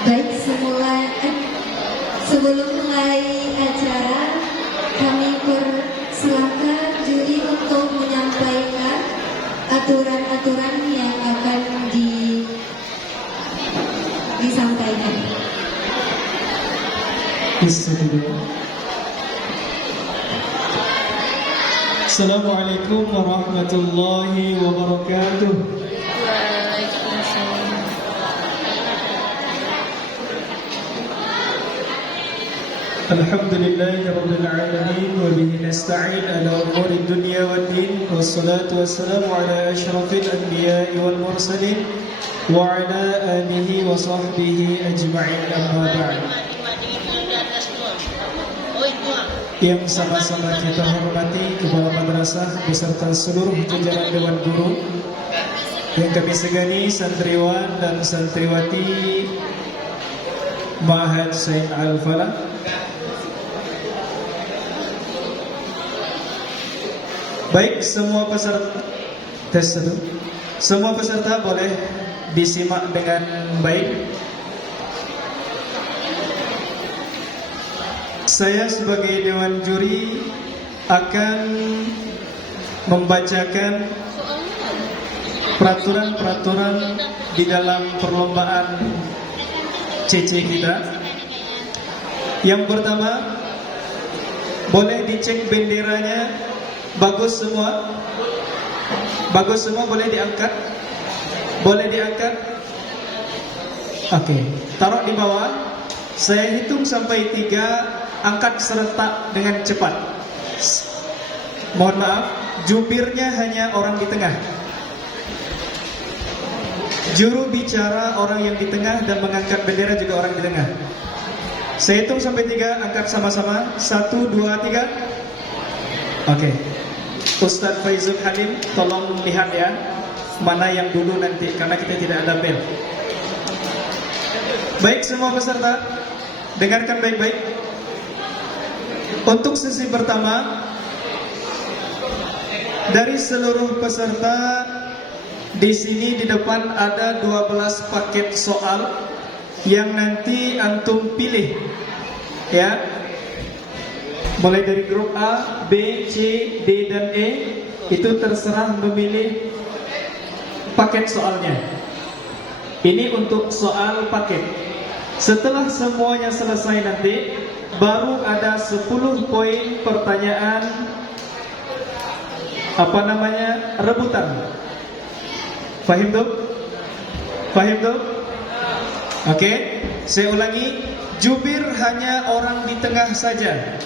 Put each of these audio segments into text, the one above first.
Baik, sebelum mulai acara, kami persilakan juri untuk menyampaikan aturan-aturan yang akan disampaikan. Assalamualaikum warahmatullahi wabarakatuh. Alhamdulillahi rabbil alamin wa bihi nasta'in ala umuri dunya waddin wassalatu wassalamu ala asyrafil anbiya'i wal mursalin wa ala alihi wa sahbihi ajma'in, amma ba'd. Yang sama-sama kita hormati Kepala Madrasah beserta seluruh jajaran Dewan Guru, yang kami segani santriwan dan santriwati Ma'had Said Al-Falah. Baik, semua peserta boleh disimak dengan baik. Saya sebagai Dewan Juri akan membacakan peraturan-peraturan di dalam perlombaan CC kita. Yang pertama, boleh dicek benderanya. Bagus semua? Bagus semua, boleh diangkat? Boleh diangkat? Oke, taruh di bawah. Saya hitung sampai 3. Angkat serentak dengan cepat. Mohon maaf, jubirnya hanya orang di tengah. Juru bicara orang yang di tengah dan mengangkat bendera juga orang di tengah. Saya hitung sampai 3, angkat sama-sama. 1, 2, 3. Oke. Ustadz Faizul Halim, tolong lihat ya, mana yang dulu nanti, karena kita tidak ada bel. Baik, semua peserta, dengarkan baik-baik. Untuk sesi pertama, dari seluruh peserta di sini di depan ada 12 paket soal yang nanti antum pilih, ya. Mulai dari grup A, B, C, D, dan E, itu terserah memilih paket soalnya. Ini untuk soal paket. Setelah semuanya selesai nanti, baru ada 10 poin pertanyaan rebutan. Fahim tuh? Fahim tuh? Oke, saya ulangi. Jubir hanya orang di tengah saja.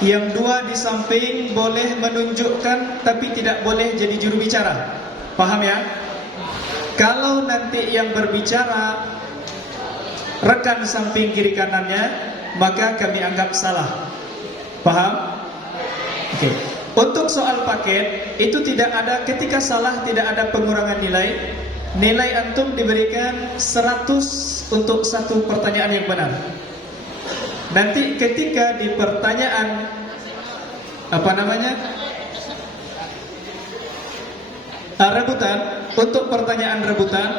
Yang 2 di samping boleh menunjukkan, tapi tidak boleh jadi juru bicara. Paham ya? Kalau nanti yang berbicara rekan samping kiri kanannya, maka kami anggap salah. Paham? Oke. Untuk soal paket, itu tidak ada, ketika salah tidak ada pengurangan nilai. Nilai antum diberikan 100 untuk satu pertanyaan yang benar. Nanti ketika di pertanyaan rebutan, untuk pertanyaan rebutan,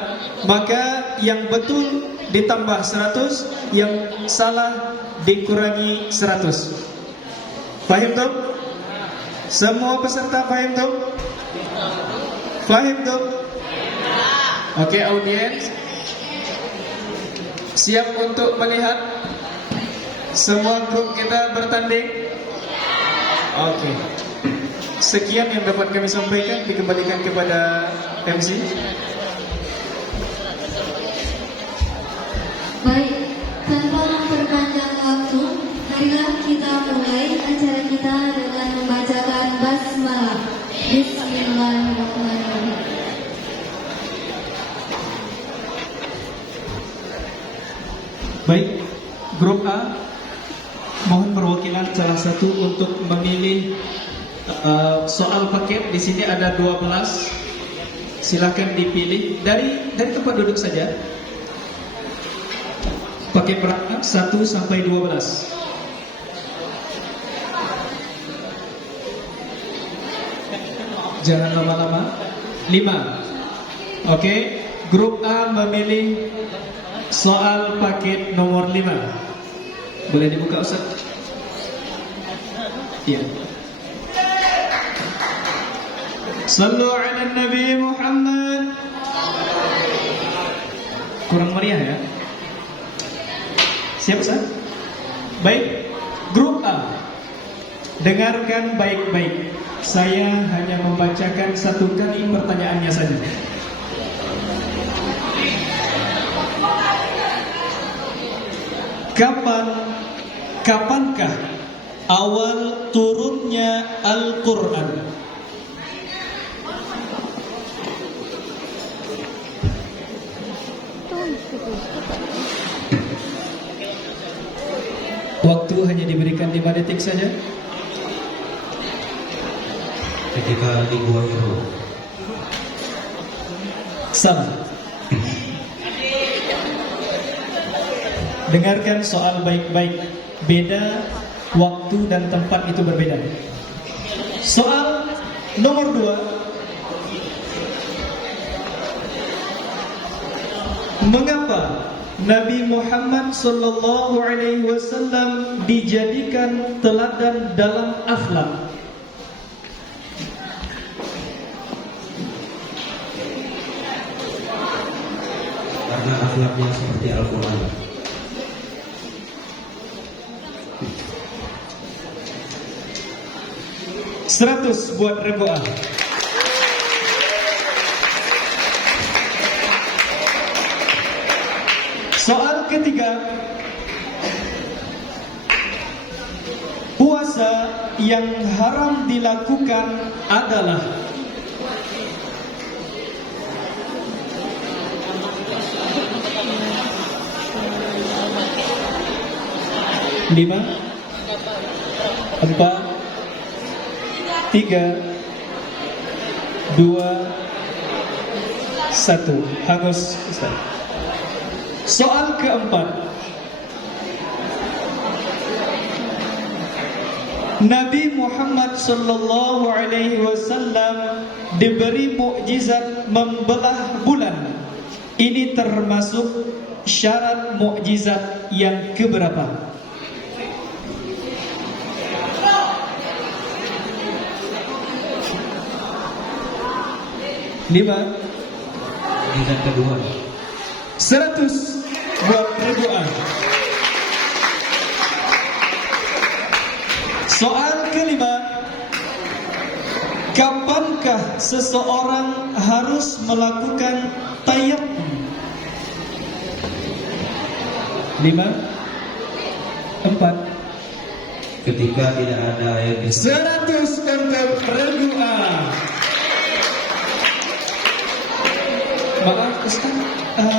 maka yang betul ditambah 100, yang salah dikurangi 100. Fahim tuh? Semua peserta fahim tuh? Fahim tuh? Oke, audiens siap untuk melihat semua grup kita bertanding? Oke. Sekian yang dapat kami sampaikan, dikembalikan kepada MC. Baik, tanpa memperpanjang waktu, marilah kita mulai acara kita dengan membacakan basmalah. Bismillahirrahmanirrahim. Baik, grup A, mohon perwakilan salah satu untuk memilih soal paket. Di sini ada 12. Silakan dipilih dari tempat duduk saja. Paket berapa? 1 sampai 12. Jangan lama-lama. 5. Oke, grup A memilih Soal paket nomor 5. Boleh dibuka Ustaz? Iya. Sallu ala Nabi Muhammad. Kurang meriah ya. Siap Ustaz? Baik, grup A. Dengarkan baik-baik. Saya hanya membacakan satu kali pertanyaannya saja. Kapankah awal turunnya Al-Quran? Waktu hanya diberikan 5 detik saja. Ketika di Gua Hiro. Sama. Dengarkan soal baik-baik. Beda waktu dan tempat itu berbeda. Soal nomor 2. Mengapa Nabi Muhammad sallallahu alaihi wasallam dijadikan teladan dalam akhlak? Karena akhlaknya seperti Al-Quran. Seratus buat Reboa. Soal ketiga. Puasa yang haram dilakukan adalah lima, 4, 3, 2, 1. Hangus Ustaz. Soal keempat. Nabi Muhammad sallallahu alaihi wasallam diberi mukjizat membelah bulan. Ini termasuk syarat mukjizat yang keberapa? Lima. Mukjizat kedua. 100 buat Reboa. Soal kelima. Kapankah seseorang harus melakukan tayammum? 5, 4. Ketika tidak ada air di 100 untuk Reboa. Maaf Ustaz,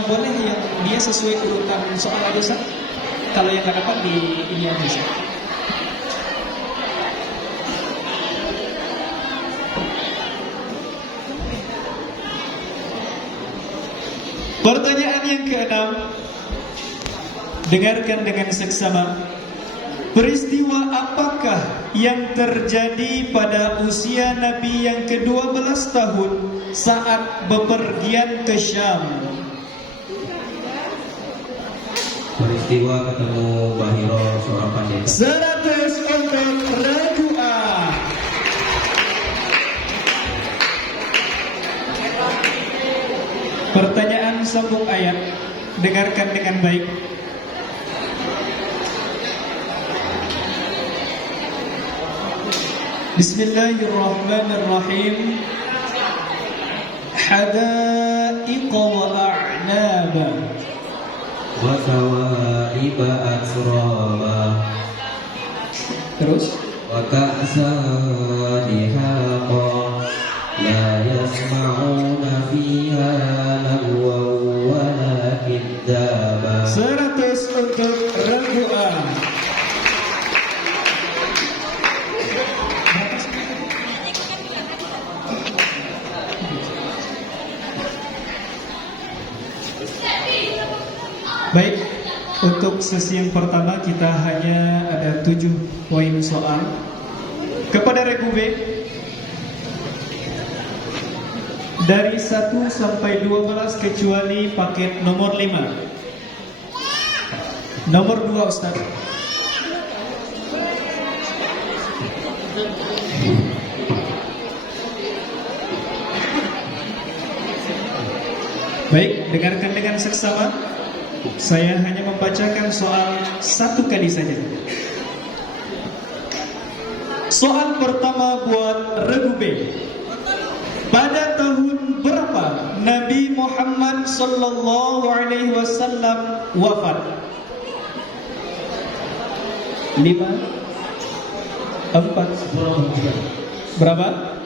boleh yang dia sesuai urutan soal aja Ustaz? Kalau yang nggak dapat di ini aja Ustaz. Pertanyaan yang keenam. Dengarkan dengan seksama. Peristiwa apakah yang terjadi pada usia Nabi yang ke-12 tahun saat bepergian ke Syam? peristiwa ketemu Bahiro seorang pendeta. 100 untuk Reboa. Pertanyaan sambung ayat. Dengarkan dengan baik. Bismillahirrahmanirrahim. Hadaiqa wa a'naba Wa kawaiba atsraba. Terus Wa ka'san dihaqa. La yasma'una fiha lagwan wa la kidzaba. 100 untuk Reboa. Baik, untuk sesi yang pertama kita hanya ada 7 poin soal. Kepada Regu B, dari 1 sampai 12 kecuali paket nomor 5. Nomor 2 Ustaz. Baik, dengarkan dengan seksama. Saya hanya membacakan soal satu kali saja. Soal pertama buat Regu B. Pada tahun berapa Nabi Muhammad sallallahu alaihi wasallam wafat? 5 4 berapa?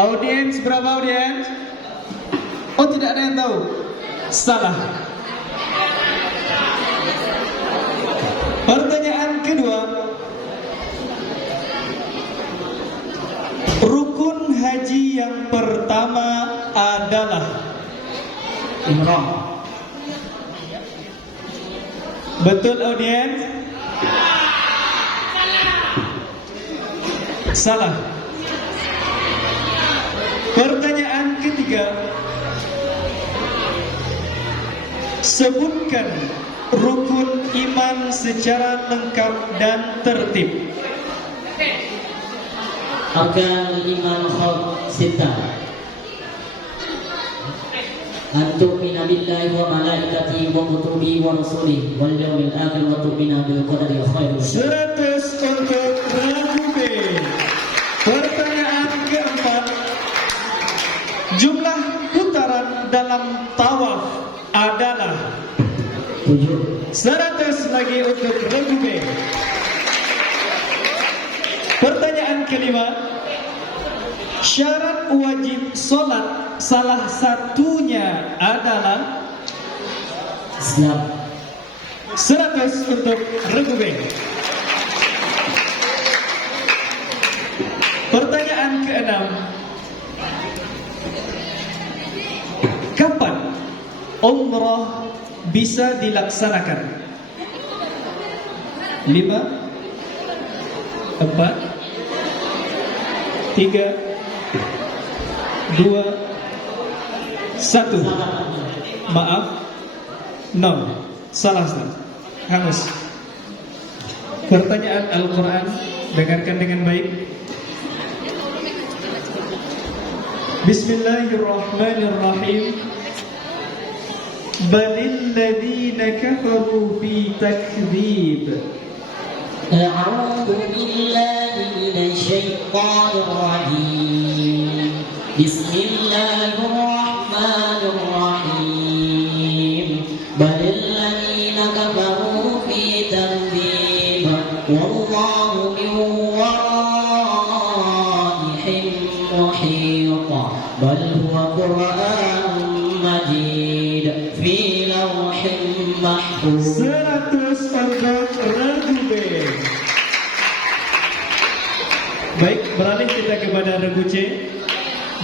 Audiens berapa audiens? Oh, tidak ada yang tahu. Salah. Pertanyaan kedua. Rukun haji yang pertama adalah ihram. Betul audiens? Salah. Pertanyaan ketiga. Sebutkan rukun iman secara lengkap dan tertib. Arkanul iman sittah. An tu'mina billahi wa malaikatihi wa kutubihi wa rusulihi wal yawmil akhir wa tu'mina bil qadari khairihi wa syarrihi. 100 untuk Regu B. Pertanyaan keempat. Jumlah putaran dalam tawaf adalah 7. 100 lagi untuk Regu B. Pertanyaan kelima. Syarat wajib solat salah satunya adalah Islam. 100 untuk Regu B. Pertanyaan keenam. Kapan umrah bisa dilaksanakan? 5 4 3 2 1. Maaf, 0. Salah, Ustaz. Hangus. Pertanyaan Al-Quran, dengarkan dengan baik. Bismillahirrahmanirrahim. Balil ladzina kafaru fi takdzib. أعوذ بالله من الشيطان الرجيم بسم الله الرحمن الرحيم بل الذين كفروا في تكذيب والله من ورائهم محيط بل هو قرآن مجيد في لوح محفوظ. 100 untuk Regu B. Baik, beralih kita kepada Regu C.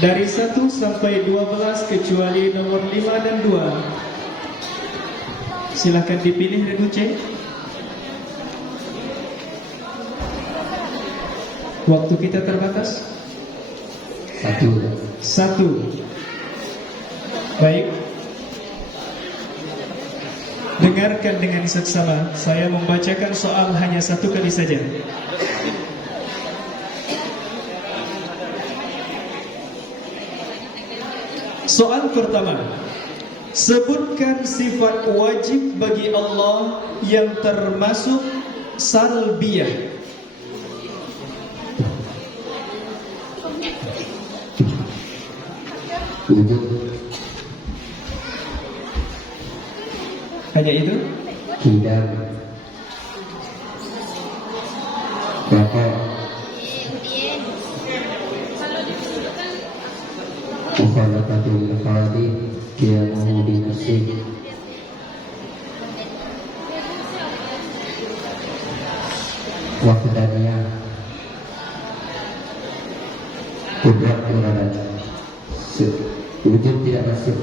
Dari 1 sampai 12 kecuali nomor 5 dan 2. Silakan dipilih Regu C. Waktu kita terbatas. 1. Baik. Dengarkan dengan seksama. Saya membacakan soal hanya satu kali saja. Soal pertama. Sebutkan sifat wajib bagi Allah yang termasuk salbiyah. Hanya itu? Tidak. Bapak Mukhalafadul Khadib Qiyamuhu binafsih. Wahdaniyah Kudrat iradat. Wujud tidak masuk.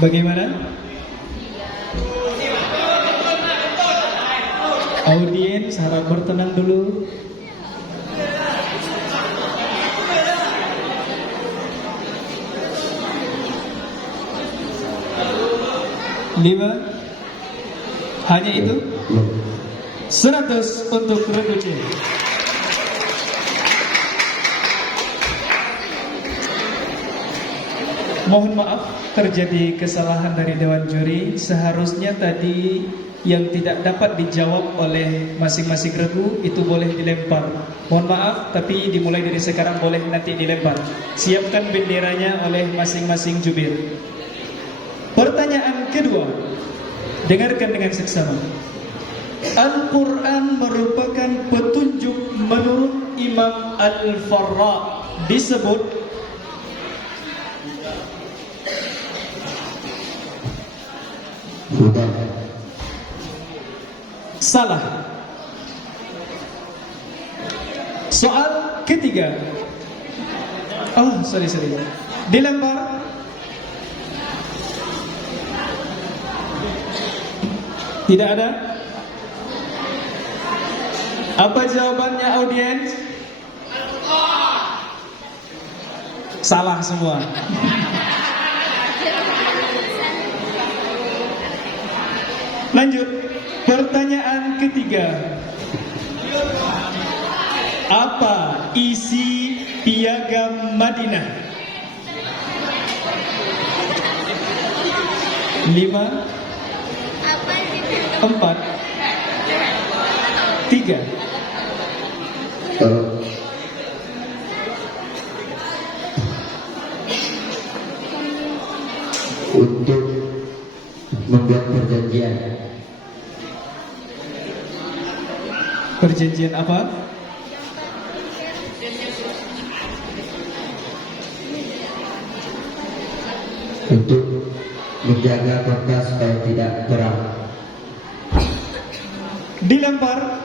Bagaimana? Audiens harap bertenang dulu. 5. Hanya itu? 100 untuk Regu C. Mohon maaf, terjadi kesalahan dari Dewan Juri. Seharusnya tadi yang tidak dapat dijawab oleh masing-masing regu itu boleh dilempar. Mohon maaf, tapi dimulai dari sekarang boleh nanti dilempar. Siapkan benderanya oleh masing-masing jubir. Pertanyaan kedua, dengarkan dengan seksama. Al-Quran merupakan petunjuk menurut Imam Al-Farra disebut Hudan. salah. Soal ketiga. Oh, sorry. Dilempar. Tidak ada. Apa jawabannya audiens? Salah semua. Lanjut. Pertanyaan ketiga. Apa isi piagam Madinah? 5, 4, 3. Untuk membuat perjanjian. Perjanjian apa? Untuk menjaga kota supaya tidak perang. Dilempar.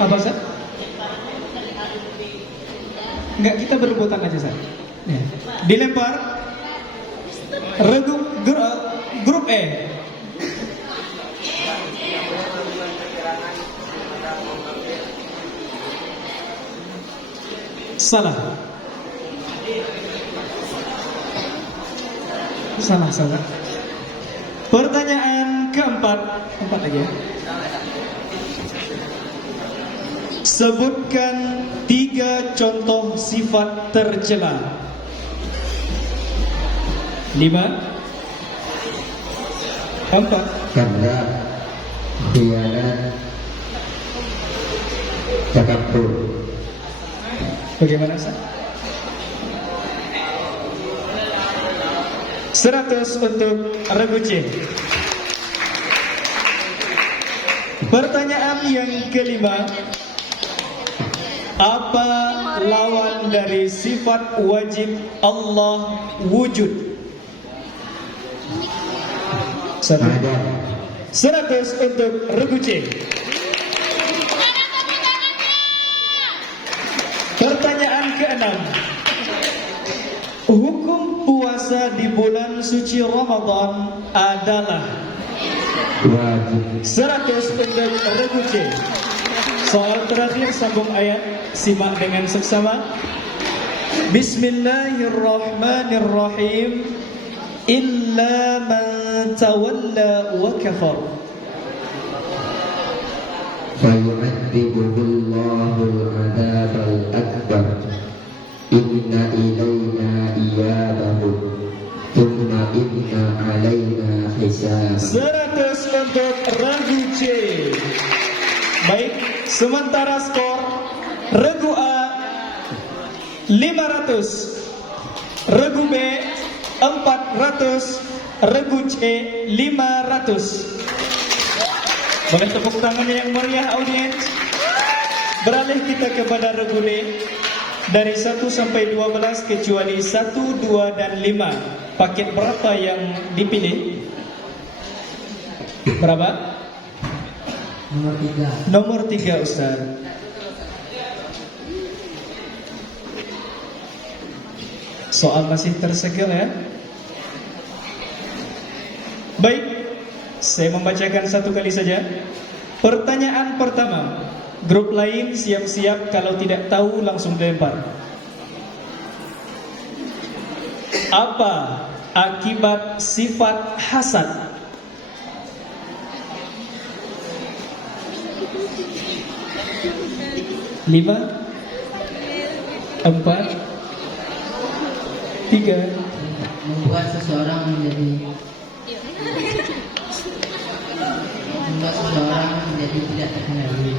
Apa Sat? Enggak, kita berebutan aja Sat. Ya. Dilempar. Grup E. Salah. Pertanyaan keempat. 4 aja. Sebutkan 3 contoh sifat tercela. 5, 4. Karena khianat, takabur. Bagaimana Sat? 100 untuk Regu C. Pertanyaan yang kelima. Apa lawan dari sifat wajib Allah wujud? 1. Ada 100 untuk Regu C. Pertanyaan keenam. Hukum puasa di bulan suci Ramadan adalah wajib. 100 untuk Regu C. Soal terakhir sambung ayat. Simak dengan seksama. Bismillahirrahmanirrahim. Illa man tawalla wa kafar. Fayu'adzibullahu al-'adzabal akbar. Inna ilayna iyabahum. Thumma inna alayna hisab. 100 untuk Regu C. Baik, sementara skor Regu A 500, Regu B 400, Regu C 500. Boleh tepuk tangan yang meriah audiens. Beralih kita kepada Regu D. Dari 1 sampai 12 kecuali 1, 2, dan 5. Paket berapa yang dipilih? Berapa? Nomor 3 Ustaz. Soal masih tersegel ya. Baik, saya membacakan satu kali saja. Pertanyaan pertama. Grup lain siap-siap, kalau tidak tahu langsung dilempar. Apa akibat sifat hasad? Lima, empat, tiga. Membuat seseorang menjadi tidak terkendali.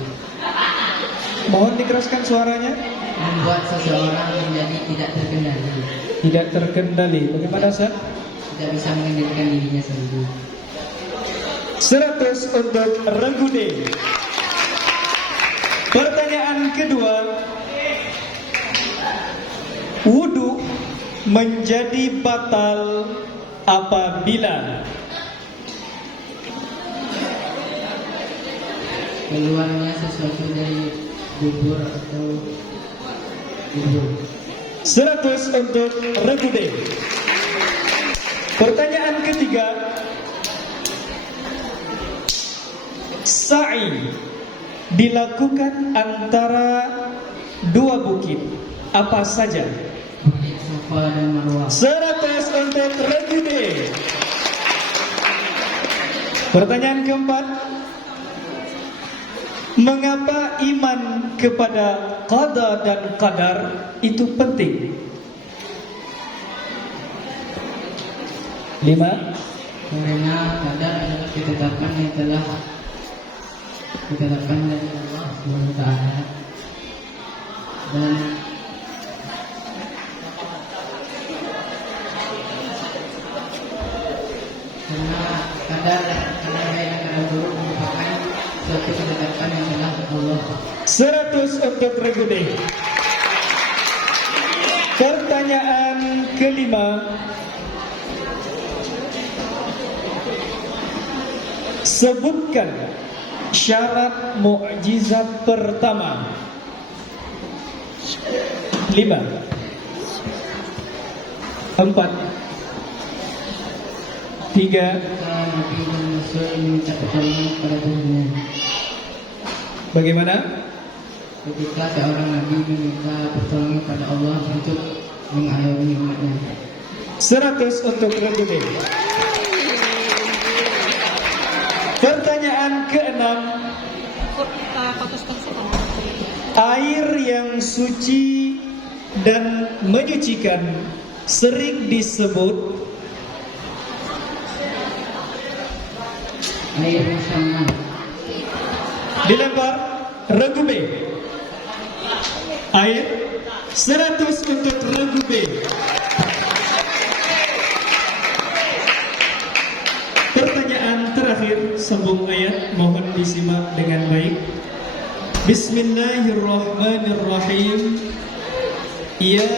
Mohon dikeraskan suaranya. Membuat seseorang menjadi tidak terkendali. Tidak terkendali. Bagaimana, Ustaz? Tidak bisa mengendalikan dirinya sendiri. 100 untuk Regude. Pertanyaan kedua. Wudu menjadi batal apabila Keluarnya sesuatu dari bubur atau bubur. 100 untuk Regude. Pertanyaan ketiga. Sa'i dilakukan antara dua bukit. Apa saja? Bukit Safa dan Marwah. 100 untuk Regude. Pertanyaan keempat. Mengapa iman kepada qada dan qadar itu penting? 5. Karena qadar adalah ketetapan yang telah ditetapkan dari Allah SWT. Dan karena qadar baik dan qadar buruk merupakan suatu ketetapan yang telah Allah. 100 untuk Regude. Pertanyaan kelima. Sebutkan syarat mukjizat pertama. 5, 4, 3. Nabi dan Rasul meminta pertolongan kepada Tuhannya. Bagaimana? Ketika seorang Nabi meminta pertolongan kepada Allah untuk mengayomi umatnya. 100 untuk Regude. Pertanyaan keenam. Air yang suci dan menyucikan sering disebut Air bersama. dilempar Regude. Air 100 untuk Regude. Pertanyaan terakhir sambung ayat, mohon disimak dengan baik. Bismillahirrahmanirrahim. Ya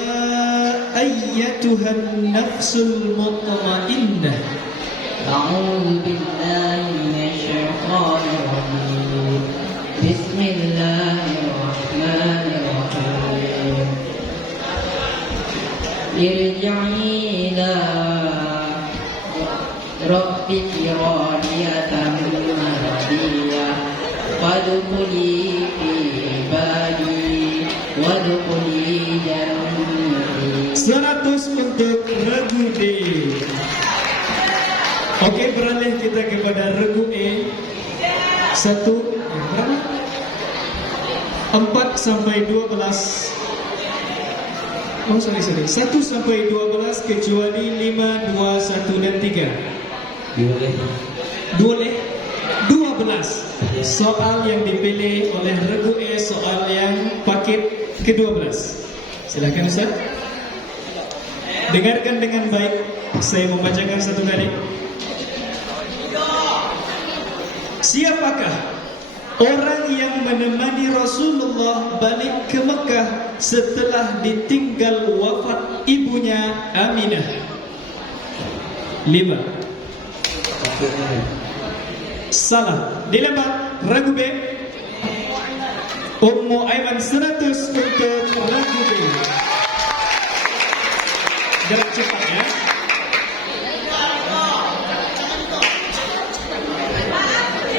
ayyatuhan nafsul mutmainnah. أعوذ بالله من الشيطان الرجيم بسم الله الرحمن الرحيم ارجعي إلى ربك راضية مرضية فادخلي في عبادي وادخلي جنتي. 100 untuk Regude. Oke, beralih kita kepada Regude. 1, 4 sampai 12. Oh, sorry. 1 sampai 12 kecuali 5, 2, 1 dan 3. Boleh 12. Soal yang dipilih oleh Regude soal yang paket ke-12. Silakan Ustaz. Dengarkan dengan baik. Saya membacakan satu kali. Siapakah orang yang menemani Rasulullah balik ke Mekah setelah ditinggal wafat ibunya Aminah? 5. Salah. Dilempar Regude. Ummu Aiman 100 untuk Regude. Gerak cepat ya.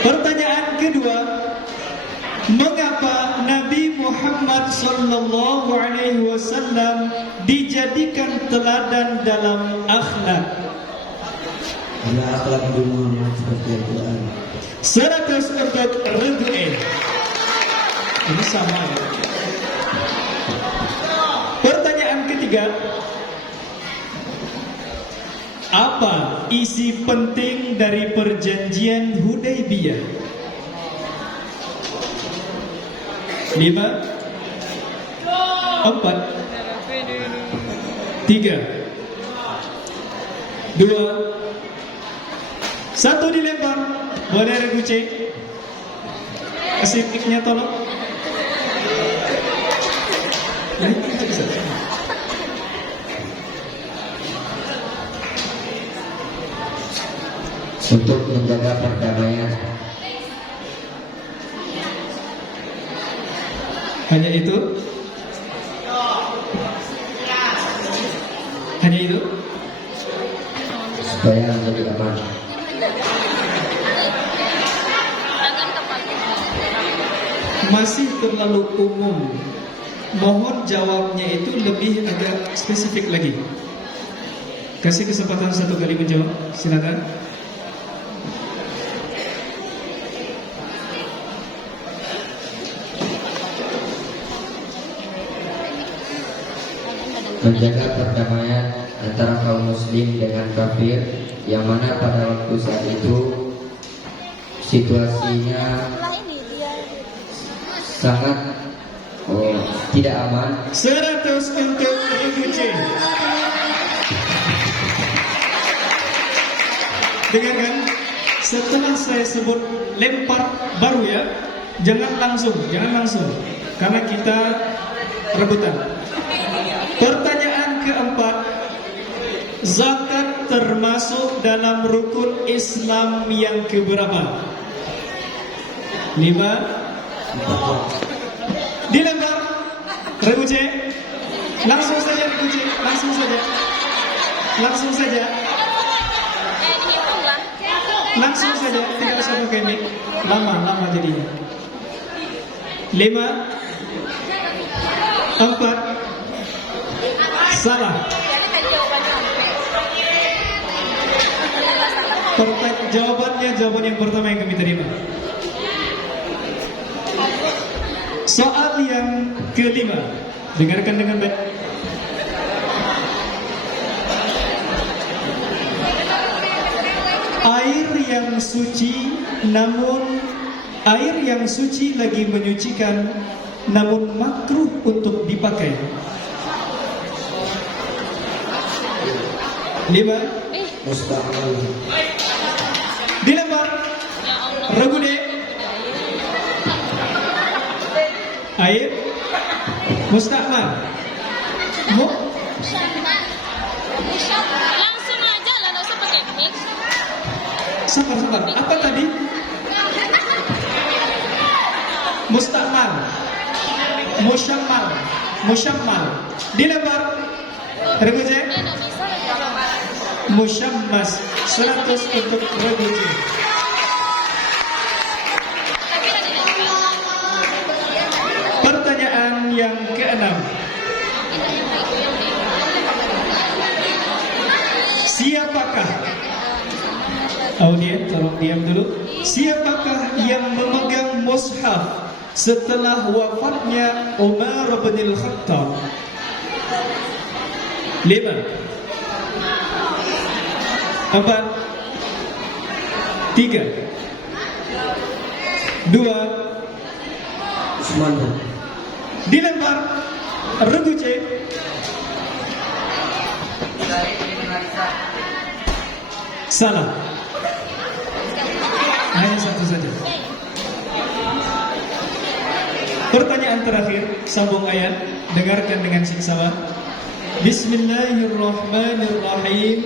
Pertanyaan kedua, mengapa Nabi Muhammad sallallahu alaihi wasallam Wasallam dijadikan teladan dalam akhlak? Karena akhlak Nabi Muhammad seperti Al-Quran. 100 untuk Regu E. Ini sama ya. Pertanyaan ketiga. Apa isi penting dari perjanjian Hudaybiyah? 5 4 3 2 1 dilempar. Boleh Regu C? Kasih mic-nya tolong. Untuk menjaga perdamaian. Hanya itu? Hanya itu? Supaya menjadi aman. Masih terlalu umum. Mohon jawabnya itu lebih agak spesifik lagi. Kasih kesempatan 1 kali menjawab. Silakan. Menjaga perdamaian antara kaum muslim dengan kafir, yang mana pada waktu saat itu situasinya sangat tidak aman. 100 untuk Regu C. Dengarkan, setelah saya sebut lempar baru ya, jangan langsung, karena kita rebutan. Pertanyaan keempat, zakat termasuk dalam rukun Islam yang keberapa? 5 dilempar. Regu C. Langsung saja Regu C. Langsung saja, tidak usah pakai mic. Lama jadinya. 5 4 salah. Jawaban yang pertama yang kami terima. Soal yang kelima, dengarkan dengan baik. Air yang suci lagi menyucikan, namun makruh untuk dipakai. 5 Mustahil. dilempar. Regu D. Air mustahil. Langsung aja lah, nggak usah pakai mix. Sabar. Apa tadi? Mustahil. Musyammal. Dilempar. Regu C. Musyammas. 100 untuk Regu C. Pertanyaan yang keenam. Siapakah? Audien, tolong diam dulu. Siapakah yang memegang mushaf setelah wafatnya Umar bin Al-Khattab? 5 4 3 2 Usman. dilempar. Regu C. Salah. Hanya satu saja. Pertanyaan terakhir, sambung ayat, dengarkan dengan seksama. Bismillahirrahmanirrahim.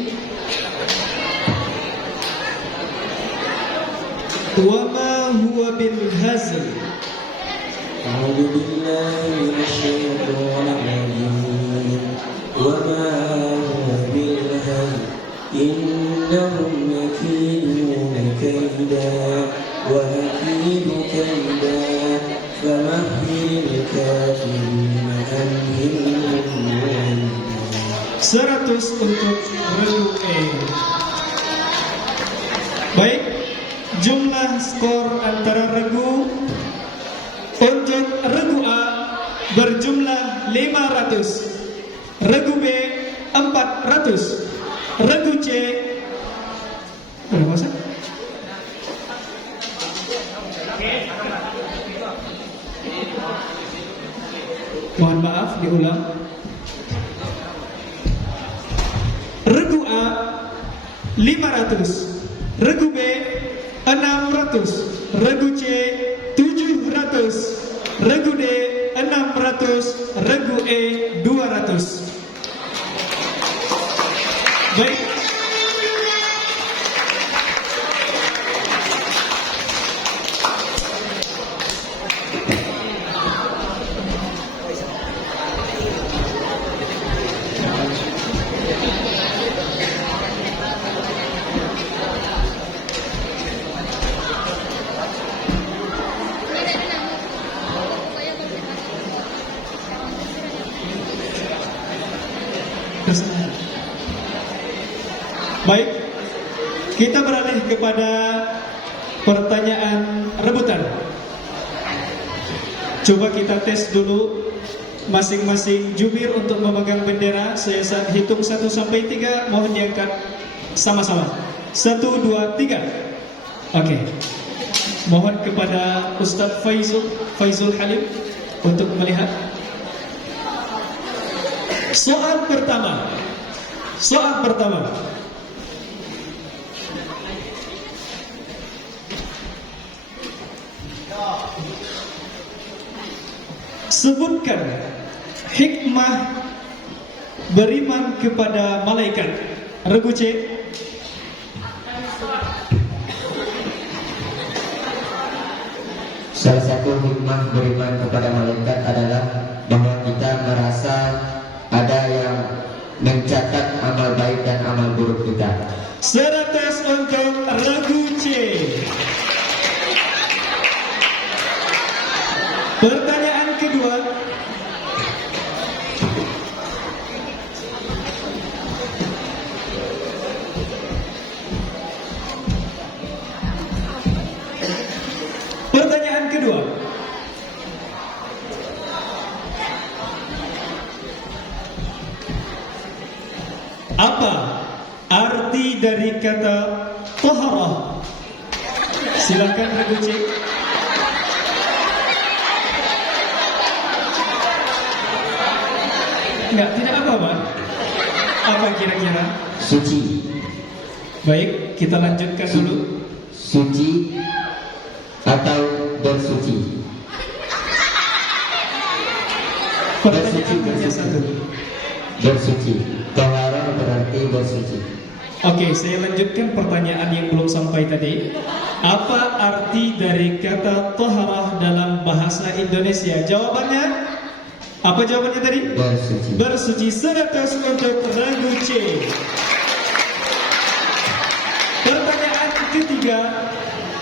Wa ma huwa bil hazl. أعوذ بالله من الشيطان الرجيم وما هو بالهزل إنهم يكيدون كيدا وأكيد كيدا فمهل الكافرين أمهلهم 100 untuk regu E. Baik, jumlah skor antara regu untuk regu A berjumlah 500, regu B 400, regu C berapa sih? Mohon maaf, diulang. Regu A 500, regu B 600, regu C 700, regu D 600, regu E 200. Baik. Baik, kita beralih kepada pertanyaan rebutan. Coba kita tes dulu masing-masing jubir untuk memegang bendera. Saya hitung 1 sampai 3, mohon diangkat sama-sama. 1, 2, 3. Oke. Mohon kepada Ustadz Faizul Halim untuk melihat. Soal pertama. Sebutkan hikmah beriman kepada malaikat. Regu C. Salah satu hikmah beriman kepada malaikat adalah bahwa kita merasa ada yang mencatat amal baik dan amal buruk kita. 100 untuk regu C. Pertanyaan kedua. Apa arti dari kata taharah? Silakan regu C. Tidak apa-apa. Apa kira-kira? Suci. Baik, kita lanjutkan dulu. Suci atau bersuci? Pertanyaan hanya satu. Bersuci. Taharah berarti bersuci. Oke, saya lanjutkan pertanyaan yang belum sampai tadi. Apa arti dari kata taharah dalam bahasa Indonesia? Jawabannya? Apa jawabannya tadi? Bersuci. Bersuci. 100 untuk regu C. Pertanyaan ketiga,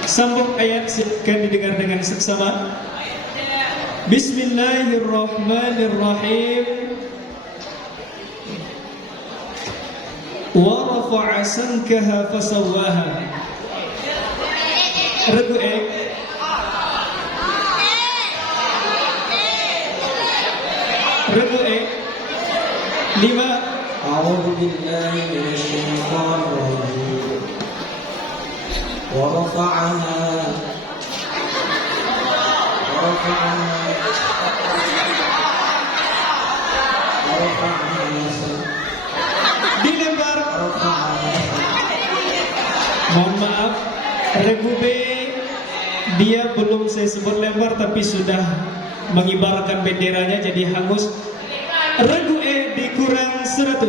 sambung ayat, silakan didengar dengan seksama. Bismillahirrahmanirrahim. Wa rafa'a sankaha fasawwaha. Regu E. Regu E. 5. أعوذ بالله من الشيطان الرجيم ورفعها Dilembar. Mohon maaf, regu B dia belum saya sebut lempar tapi sudah mengibarkan benderanya jadi hangus. Regu E dikurang 100.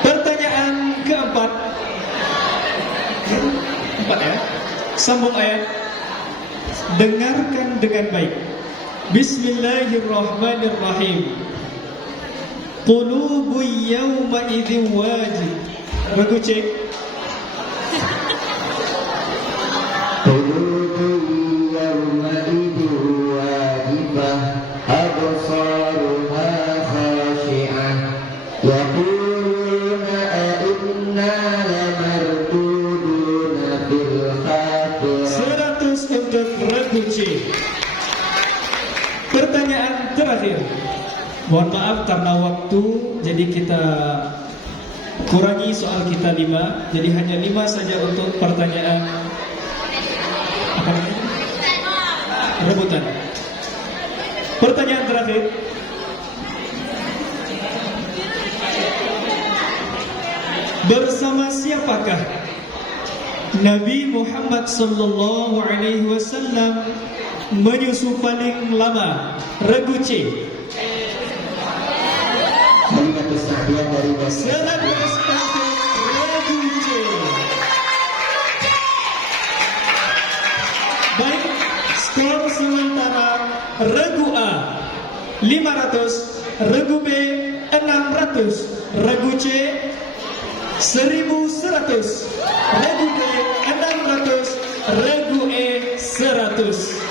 Pertanyaan keempat. 4 ya. Sambung ayat. Dengarkan dengan baik. Bismillahirrahmanirrahim. Qulubu yawma idzin wajib. Regu C. Qulubu yawma idin wajibah absar Pertanyaan terakhir. Mohon maaf karena waktu, jadi kita kurangi soal kita 5. Jadi hanya 5 saja untuk pertanyaan apa namanya? Rebutan. Pertanyaan terakhir. Bersama siapakah Nabi Muhammad sallallahu alaihi wasallam menyusu paling lama? Regu C. Kalimatus Sa'diyah dari Basri. 11 tahun. Regu C. Baik, skor sementara regu A 500, regu B 600, regu C 1100, regu D 600, regu E 100.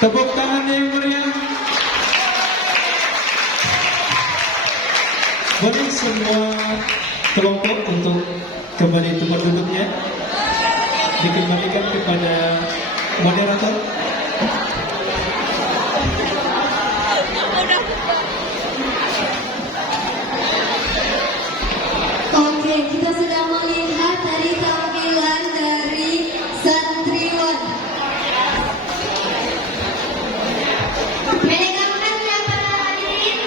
Tepuk tangannya yang meriah. Boleh semua kelompok untuk kembali tempat duduknya, dikembalikan kepada moderator. Oke, kita sudah melihat tadi tampilan dari santriwan. Mendengarkan yang para hadirin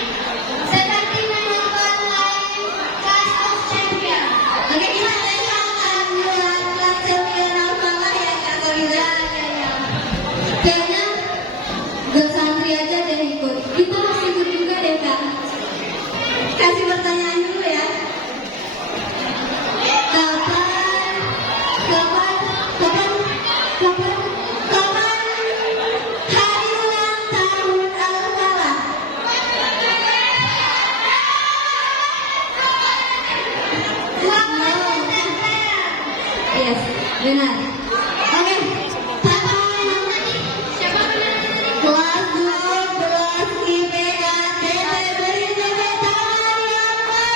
seperti menonton live Clash of Champion. Oke, kita akan buat Clash Champion apa ya Kak Gorilla ya. Kayaknya gak santri aja deh ikut. Kita harus ikut juga deh Kak. Kasih pertanyaan dulu ya. Kapan hari ulang tahun Al-Falah? Yes, benar. Oke, siapa menang tadi? Siapa menang tadi? Kelas 12 IPK TP beri tepuk tangan yang meriah.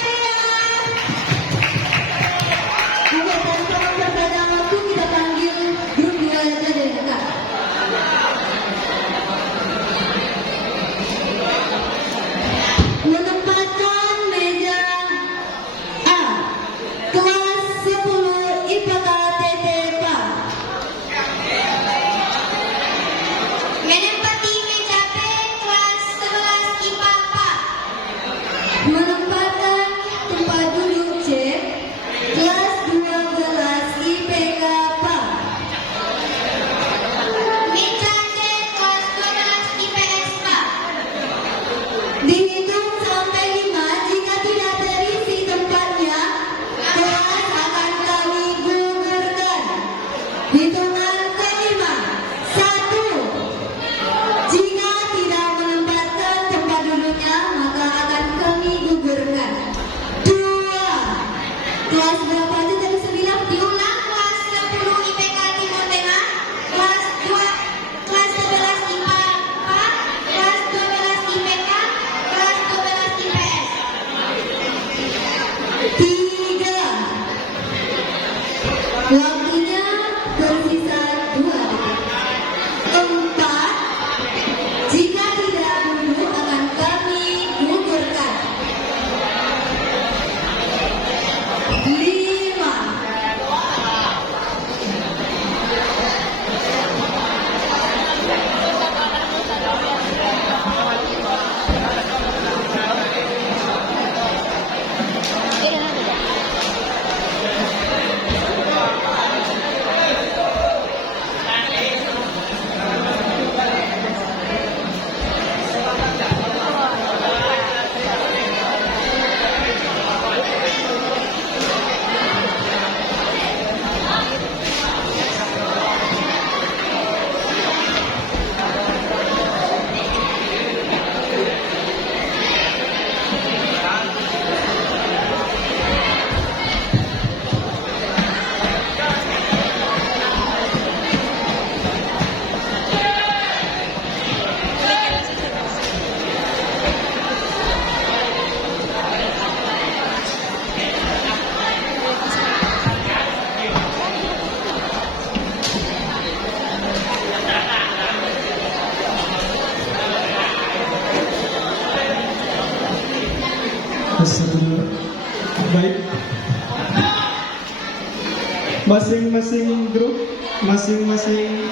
Masing-masing grup, masing-masing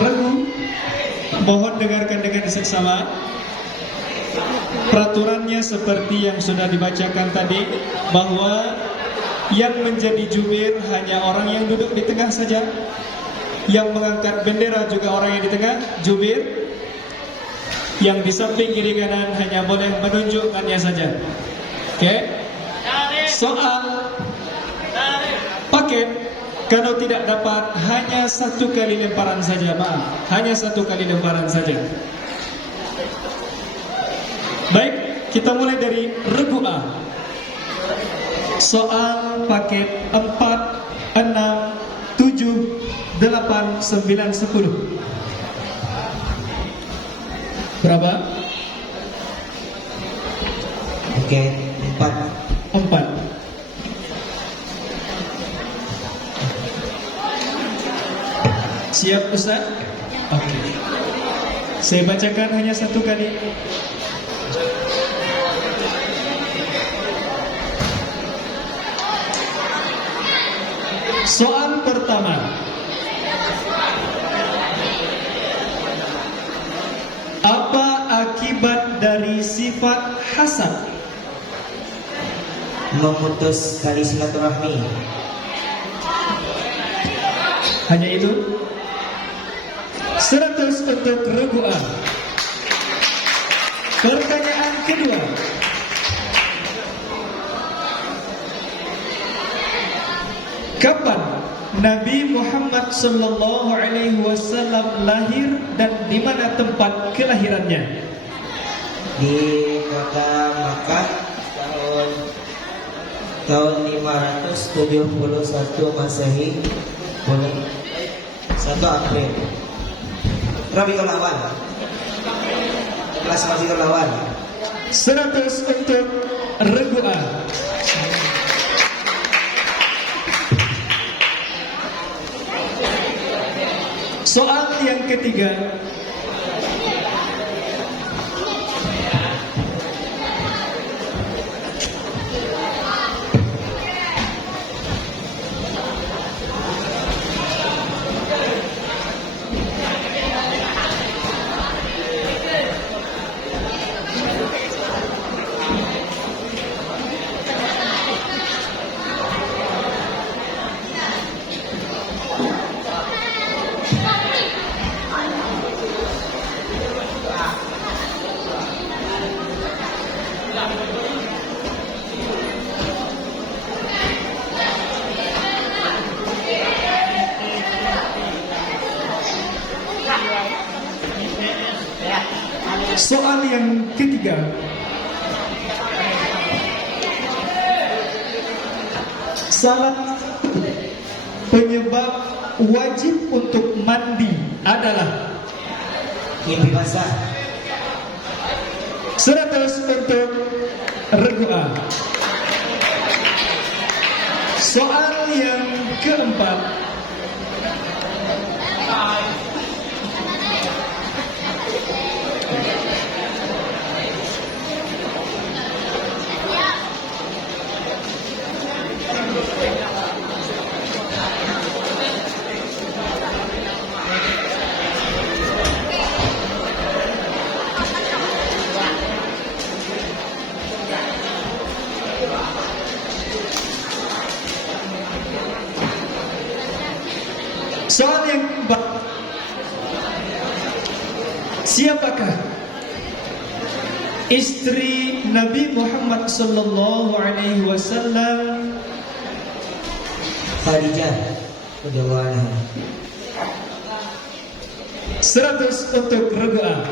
regu, mohon dengarkan dengan seksama. Peraturannya seperti yang sudah dibacakan tadi, bahwa yang menjadi jubir hanya orang yang duduk di tengah saja. Yang mengangkat bendera juga orang yang di tengah, jubir. Yang di samping kiri kanan hanya boleh menunjukkannya saja. Oke? Soal paket, kalau tidak dapat hanya satu kali lemparan saja, maaf, hanya satu kali lemparan saja. Baik, kita mulai dari regu A. Soal paket 4, 6, 7, 8, 9, 10. Berapa? Oke, 4. 4. Siap Ustaz? Oke. Saya bacakan hanya satu kali. Soal pertama. Apa akibat dari sifat hasad? Memutus tali silaturahmi. Hanya itu. 100 untuk regu A. Pertanyaan kedua. Kapan Nabi Muhammad sallallahu alaihi wasallam lahir dan di mana tempat kelahirannya? Di kota Makkah tahun 571 Masehi, bulan 1 April. Rabiul Awal. Kelas Rabiul Awal. 100 untuk regu A. Soal yang ketiga. Soal yang ketiga. Salah penyebab wajib untuk mandi adalah Mimpi basah. 100 untuk regu A. Soal yang keempat. Soal yang keempat. Siapakah istri Nabi Muhammad sallallahu alaihi wasallam? Khadijah radhiyallahu anha. 100 untuk regu A.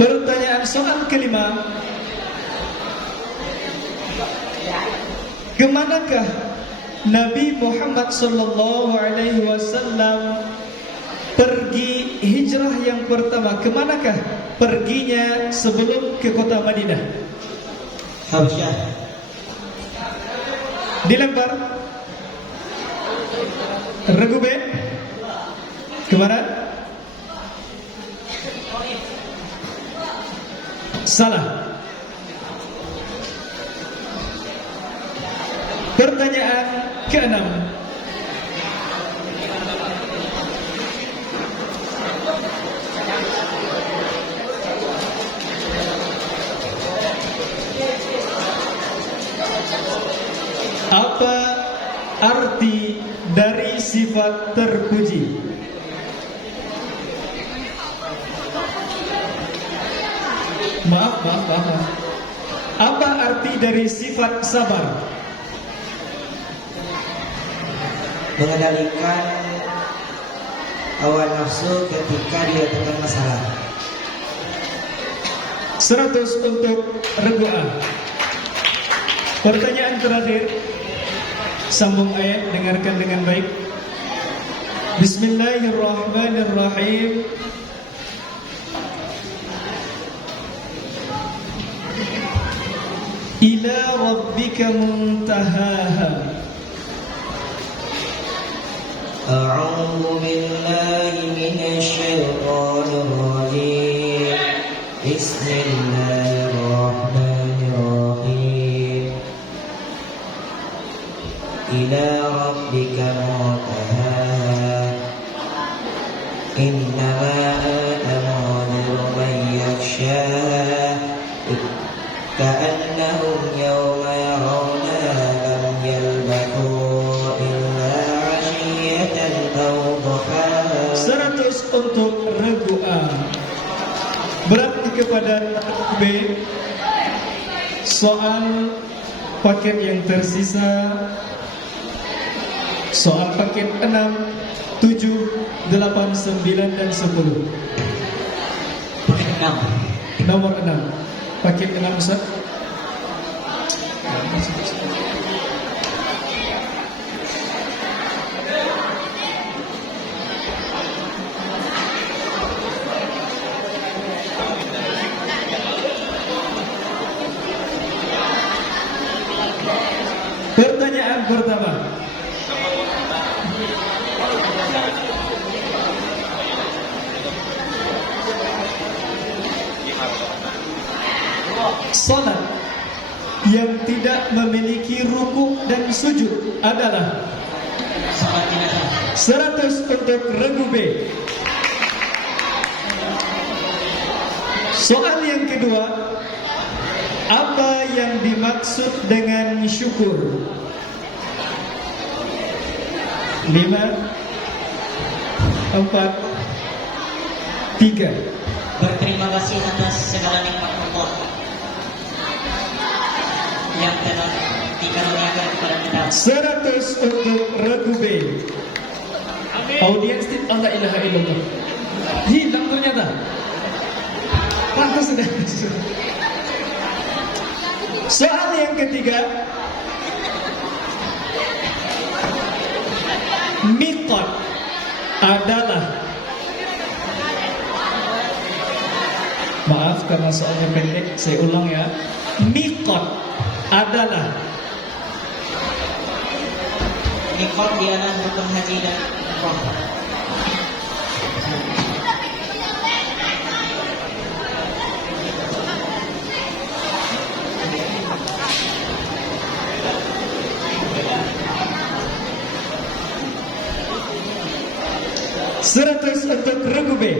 Pertanyaan soal kelima. Kemanakah Nabi Muhammad sallallahu alaihi wasallam pergi hijrah yang pertama? Kemanakah perginya sebelum ke kota Madinah? Habasyah. Dilempar. Regu B. Kemana? Salah. Pertanyaan ke-6. Apa arti dari sifat terpuji? Maaf. Apa arti dari sifat sabar? Mengendalikan hawa nafsu ketika dihadapkan masalah. 100 untuk regu A. Pertanyaan terakhir. Sambung ayat, dengarkan dengan baik. Bismillahirrahmanirrahim. Ila rabbika muntahaha. أعوذ بالله من الشيطان الرجيم بسم الله الرحمن الرحيم إلى ربك منتهاها إنما أنت منذر من يخشاها كأنهم يوم يرونها لم يلبثوا إلا عشية أو ضحاها. 100 untuk regu A. Berarti kepada B. Soal paket yang tersisa. Soal paket 6, 7, 8, 9, dan 10. Nomor 6. Paket 6 Ustaz. Pertanyaan pertama. Salat yang tidak memiliki ruku dan sujud adalah 100 untuk regu B. Soal yang kedua, apa yang dimaksud dengan syukur? 5, 4, 3. Berterima kasih atas segala nikmat Allah yang telah dikaruniakan kepada kita. 100 untuk regu B. Audiens Allah ilaha illallah. Hilang ternyata. Pantas sudah. Soal yang ketiga. Miqat adalah, maaf karena soalnya pendek, saya ulang ya. Miqat adalah Miqat ialah rukun haji dan umrah. Seratus untuk regu B.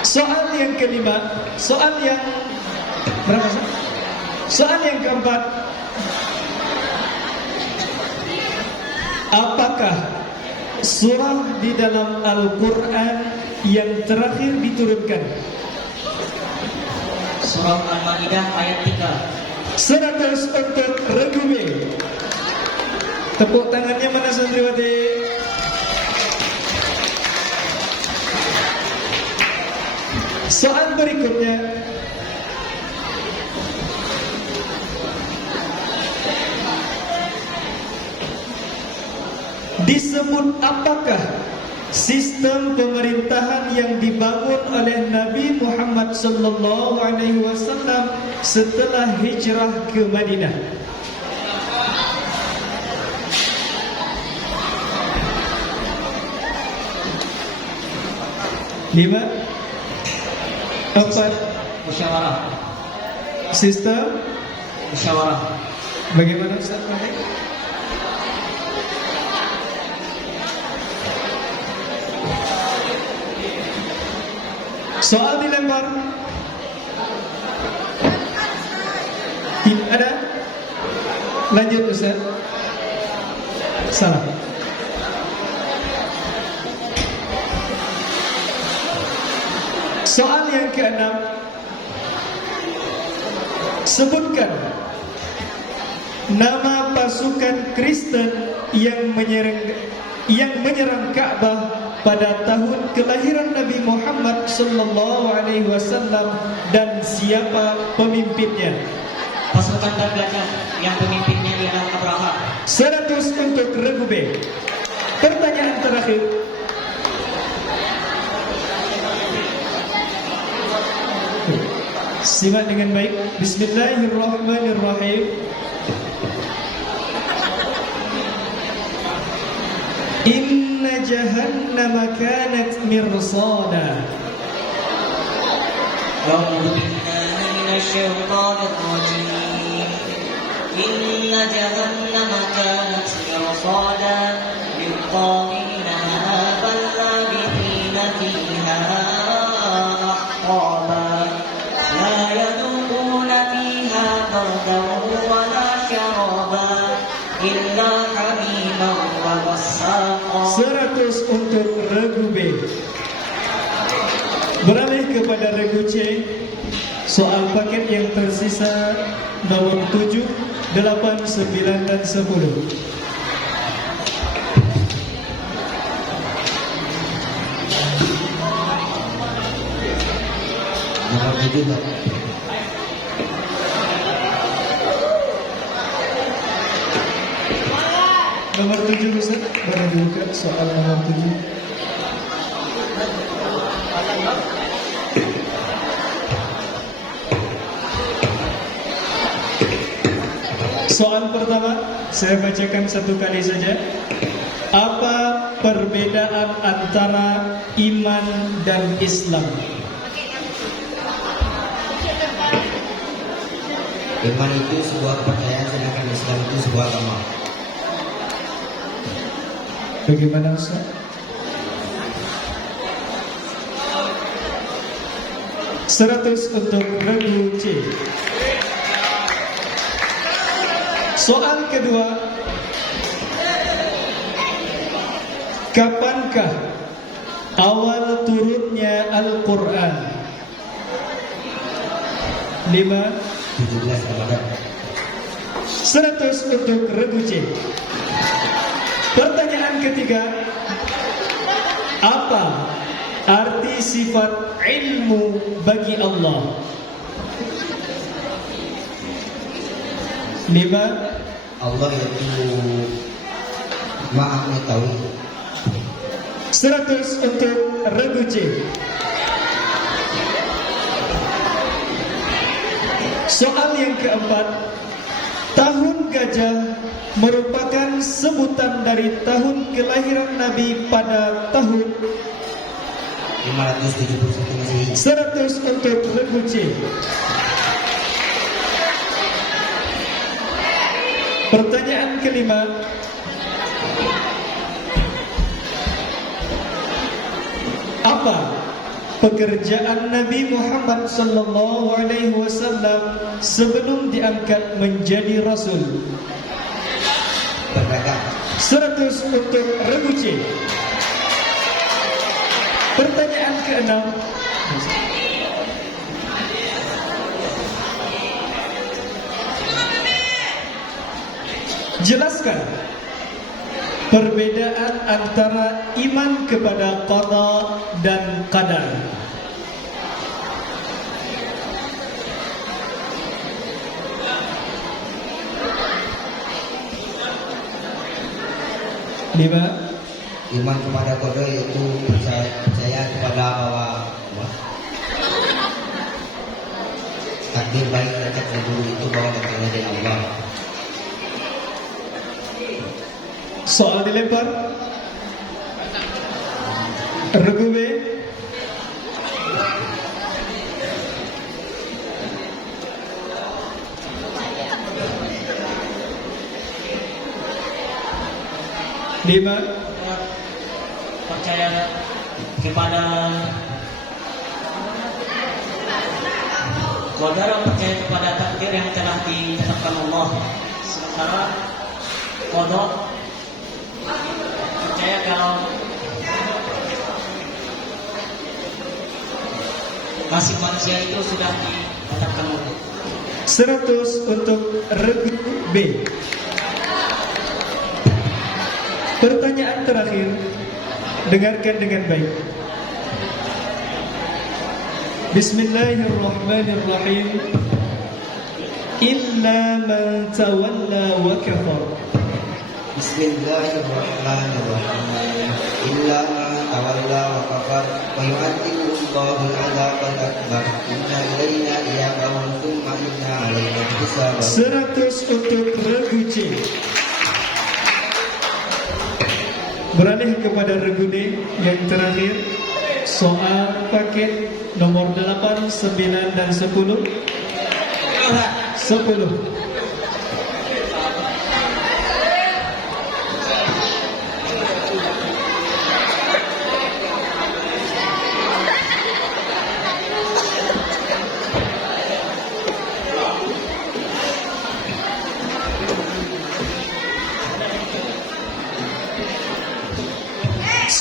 Soal yang kelima, soal yang berapa? Soal yang keempat. Apakah surah di dalam Al-Quran yang terakhir diturunkan? Surah Al-Maidah ayat 3. 100 untuk regu B. Tepuk tangannya mana santriwati? Soal berikutnya. Disebut apakah sistem pemerintahan yang dibangun oleh Nabi Muhammad sallallahu alaihi wasallam setelah hijrah ke Madinah? Lima, 4, Musyawarah. sistem Musyawarah. Bagaimana Ustaz Malik? Soal dilempar. Tidak ada. Lanjut Ustaz. Salah. Soal yang keenam. Sebutkan nama pasukan Kristen yang menyerang Ka'bah pada tahun kelahiran Nabi Muhammad sallallahu alaihi wasallam dan siapa pemimpinnya? Pasukan Gajah yang pemimpinnya ialah Abraha. 100 untuk regu B. Pertanyaan terakhir. Simak dengan baik. Bismillahirrahmanirrahim. Inna jahannama kanat mirsada. أعوذ بالله من الشيطان الرجيم إن جهنم كانت مرصادا للطاغين مآبا لابثين فيها أحقابا لا يذوقون فيها بردا ولا شرابا إلا حميما وغساقا 100 untuk regu B. Beralih kepada regu C. Soal paket yang tersisa nomor 7, 8, 9, dan 10. Nomor 7 Pak. Nomor 7 Ustaz, boleh dibuka soal nomor 7. Soal pertama, saya bacakan satu kali saja. Apa perbedaan antara iman dan Islam? Iman itu sebuah kepercayaan, sedangkan Islam itu sebuah agama. Bagaimana Ustaz? Seratus untuk regu C. Soal kedua. Kapankah awal turunnya Al-Quran? 5, 17 Ramadan. 100 untuk regu C. Pertanyaan ketiga. Apa arti sifat ilmu bagi Allah? 5, Allah itu Maha Mengetahui. 100 untuk regu C. Soal yang keempat. Tahun gajah merupakan sebutan dari tahun kelahiran Nabi pada tahun 571 Masehi. 100 untuk regu C. Pertanyaan kelima. Apa pekerjaan Nabi Muhammad sallallahu alaihi wasallam sebelum diangkat menjadi rasul? Berdagang. 100 untuk regu C. Pertanyaan keenam. Jelaskan perbedaan antara iman kepada qada dan qadar. Lima. Iman kepada qada yaitu percaya kepada bahwa takdir baik dan takdir buruk itu bahwa datangnya dari Allah. Soal dilempar. Regu B. 5. Percaya kepada Saudara percaya kepada takdir yang telah ditetapkan Allah. Sementara kodok percaya kalau nasib manusia itu sudah ditetapkan Allah. 100 untuk regu B. Pertanyaan terakhir, dengarkan dengan baik. Bismillahirrahmanirrahim. Illa man tawalla wa kafar. Bismillahirrahmanirrahim. Illa man tawalla wa kafar wa yu'adhibuhullahu al-'adzabal akbar. Inna ilaina iyabahum thumma inna 'alaina hisabahum. 100 untuk regu C. Beralih kepada regu D yang terakhir. Soal paket nomor 8, 9, dan 10. 10.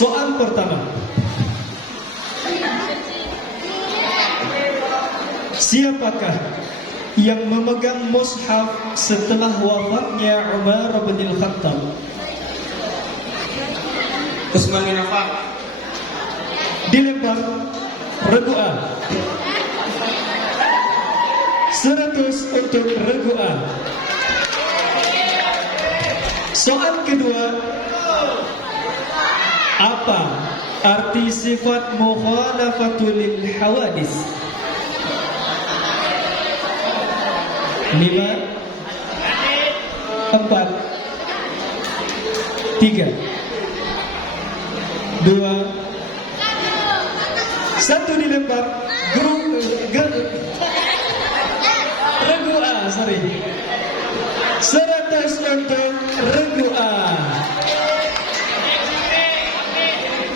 Soal pertama. Siapakah yang memegang mushaf setelah wafatnya Umar bin Al-Khattab? Usman bin Affan. Dilempar regu A. 100 untuk regu A. Soal kedua. Apa arti sifat mukhalafatul lil hawadis? 5, 4, 3, 2, 1 dilempar. Regu A, sorry. 100 untuk regu A.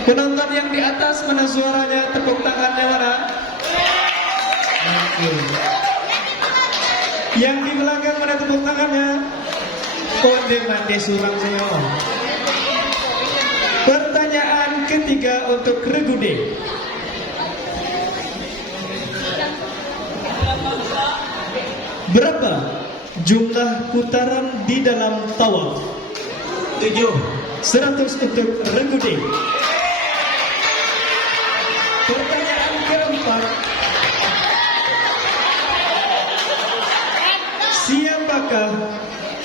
Penonton yang di atas mana suaranya? Tepuk tangannya mana? Oke. Yang di belakang mana tepuk tangannya? Konde mande surang saya. Pertanyaan ketiga untuk regu D. Berapa jumlah putaran di dalam tawaf? 7. 100 untuk regu D. Pertanyaan keempat. Siapakah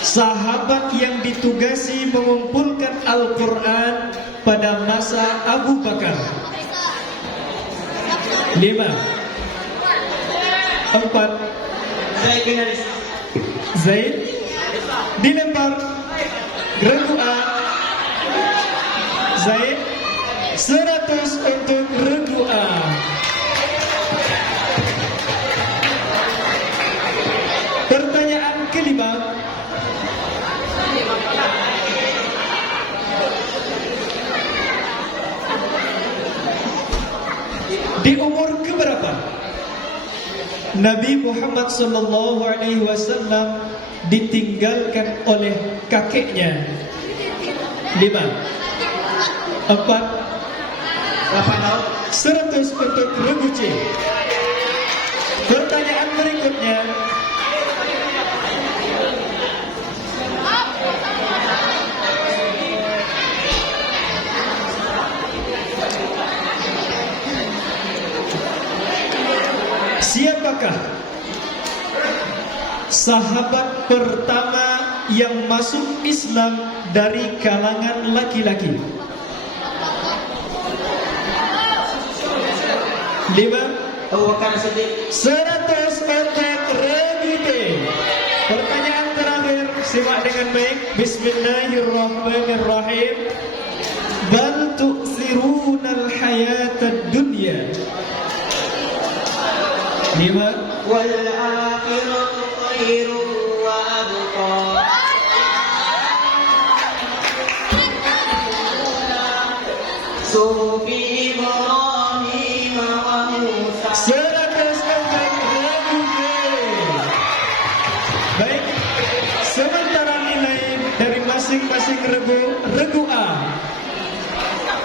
sahabat yang ditugasi mengumpulkan Al-Quran pada masa Abu Bakar? 5, 4, Zaid bin Haris. Zaid. Dilempar regu A. Zaid. 100 untuk regu A. Pertanyaan kelima. Di umur keberapa Nabi Muhammad SAW ditinggalkan oleh kakeknya? 5, 4, 100 untuk regu C. Pertanyaan berikutnya. Siapakah sahabat pertama yang masuk Islam dari kalangan laki-laki? 5, Abu Bakar Siddiq. 100 untuk regu D. Pertanyaan terakhir, simak dengan baik. Bismillahirrahmanirrahim. Bal tu'thirunal hayatad dunya. 5, Wal akhiratu khairun wa abqa. صحف إبراهيم وموسى 100 untuk regu B. Baik, sementara nilai dari masing-masing regu A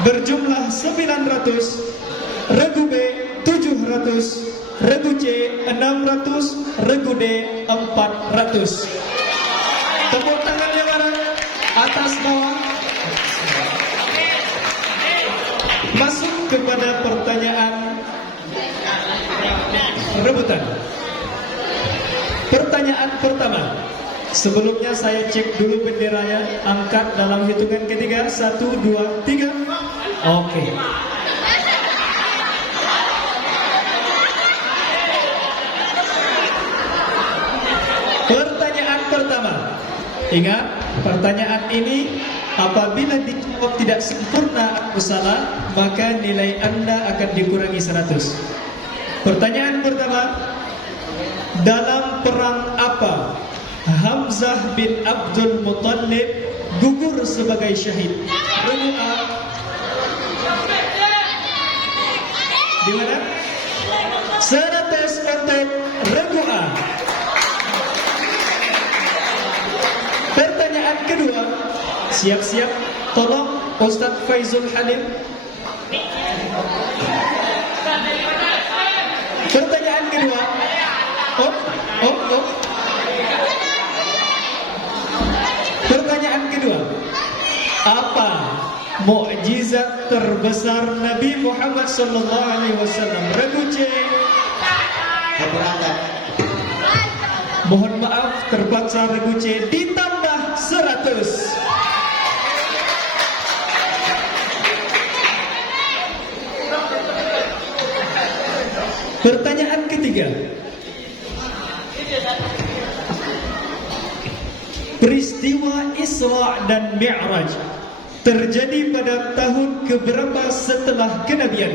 berjumlah 900, regu B 700, regu C 600, regu D 400. Tepuk tangannya mana? Atas bawah. Masuk kepada pertanyaan rebutan. Pertanyaan pertama. Sebelumnya saya cek dulu benderanya. Angkat dalam hitungan ketiga. 1, 2, 3. Oke. Pertanyaan pertama. Ingat, pertanyaan ini apabila dijawab tidak sempurna atau salah, maka nilai Anda akan dikurangi 100. Pertanyaan pertama, dalam perang apa Hamzah bin Abdul Muttalib gugur sebagai syahid? Regu A. Di mana? 100 untuk regu A. Pertanyaan kedua, siap-siap, tolong Ustaz Faizul Halim. Pertanyaan kedua. Pertanyaan kedua. Apa mukjizat terbesar Nabi Muhammad sallallahu alaihi wasallam? Regu C. Mohon maaf, terpaksa regu C ditambah 100. Pertanyaan ketiga. Peristiwa Isra dan Mi'raj terjadi pada tahun keberapa setelah kenabian?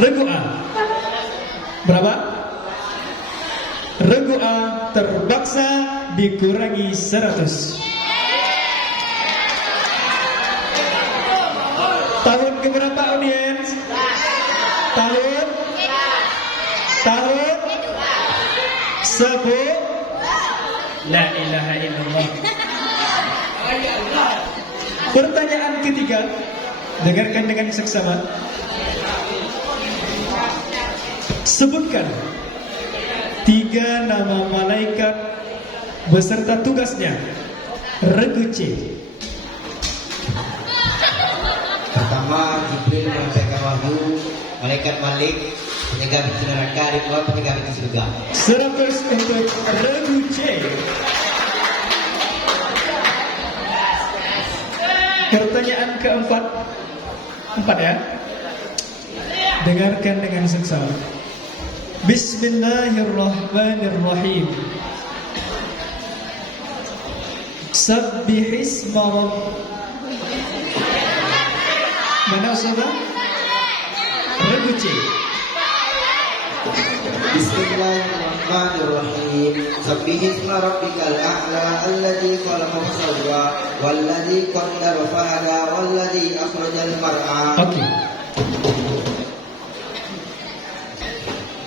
Regu A. Berapa? Regu A terpaksa dikurangi 100. Tahun keberapa audiens? Tahun? Sebut. La ilaha illallah. Pertanyaan ketiga, dengarkan dengan seksama. Sebutkan 3 nama malaikat beserta tugasnya. Regu C. Pertama, Jibril menyampaikan wahyu, malaikat Malik, penjaga pintu neraka, kedua penjaga pintu surga. 100 untuk regu C. Pertanyaan keempat. 4 ya. Dengarkan dengan seksama. Bismillahirrahmanirrahim. Sabbihisma rabb. Mana saudara? Regu C. Bismillahirrahmanirrahim. Sabbihisma rabbikal a'la alladzi khalaqa fasawwa walladzi qaddara fahada walladzi akhrajal mar'a. Oke.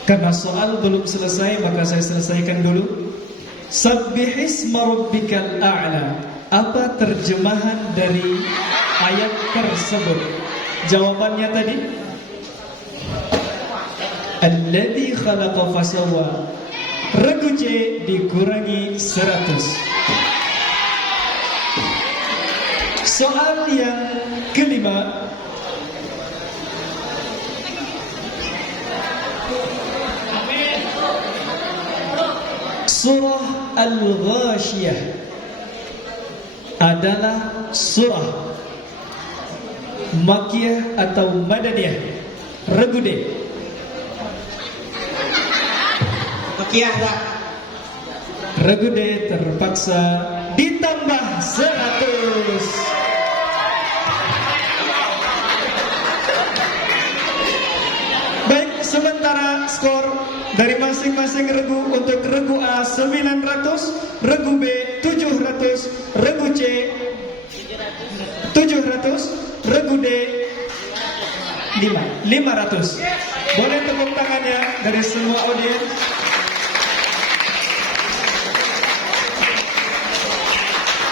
Karena soal belum selesai, maka saya selesaikan dulu. Sabbihisma rabbikal a'la. Apa terjemahan dari ayat tersebut? Jawabannya tadi, alladzi khalaqa fasawwa. Regu C dikurangi 100. Soal yang kelima. Surah Al-Ghashiyah adalah surah Makkiyah atau Madaniyah? Regu D. Makkiyah tak? Regu D terpaksa ditambah 100. Baik, sementara skor dari masing-masing regu. Untuk regu A 900, regu B 700, regu C 500. Boleh tepuk tangannya dari semua audiens.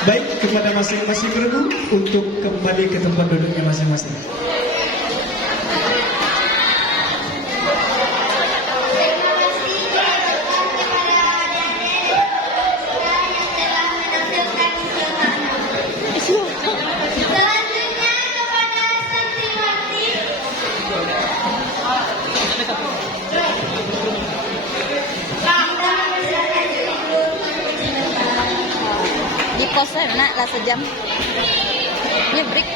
Baik, kepada masing-masing guru untuk kembali ke tempat duduknya masing-masing. Terima kasih diaturkan kepada adik-adik yang telah menampilkan visual anak. Selanjutnya kepada santriwati. Di pos nak lah sejam. Ini break.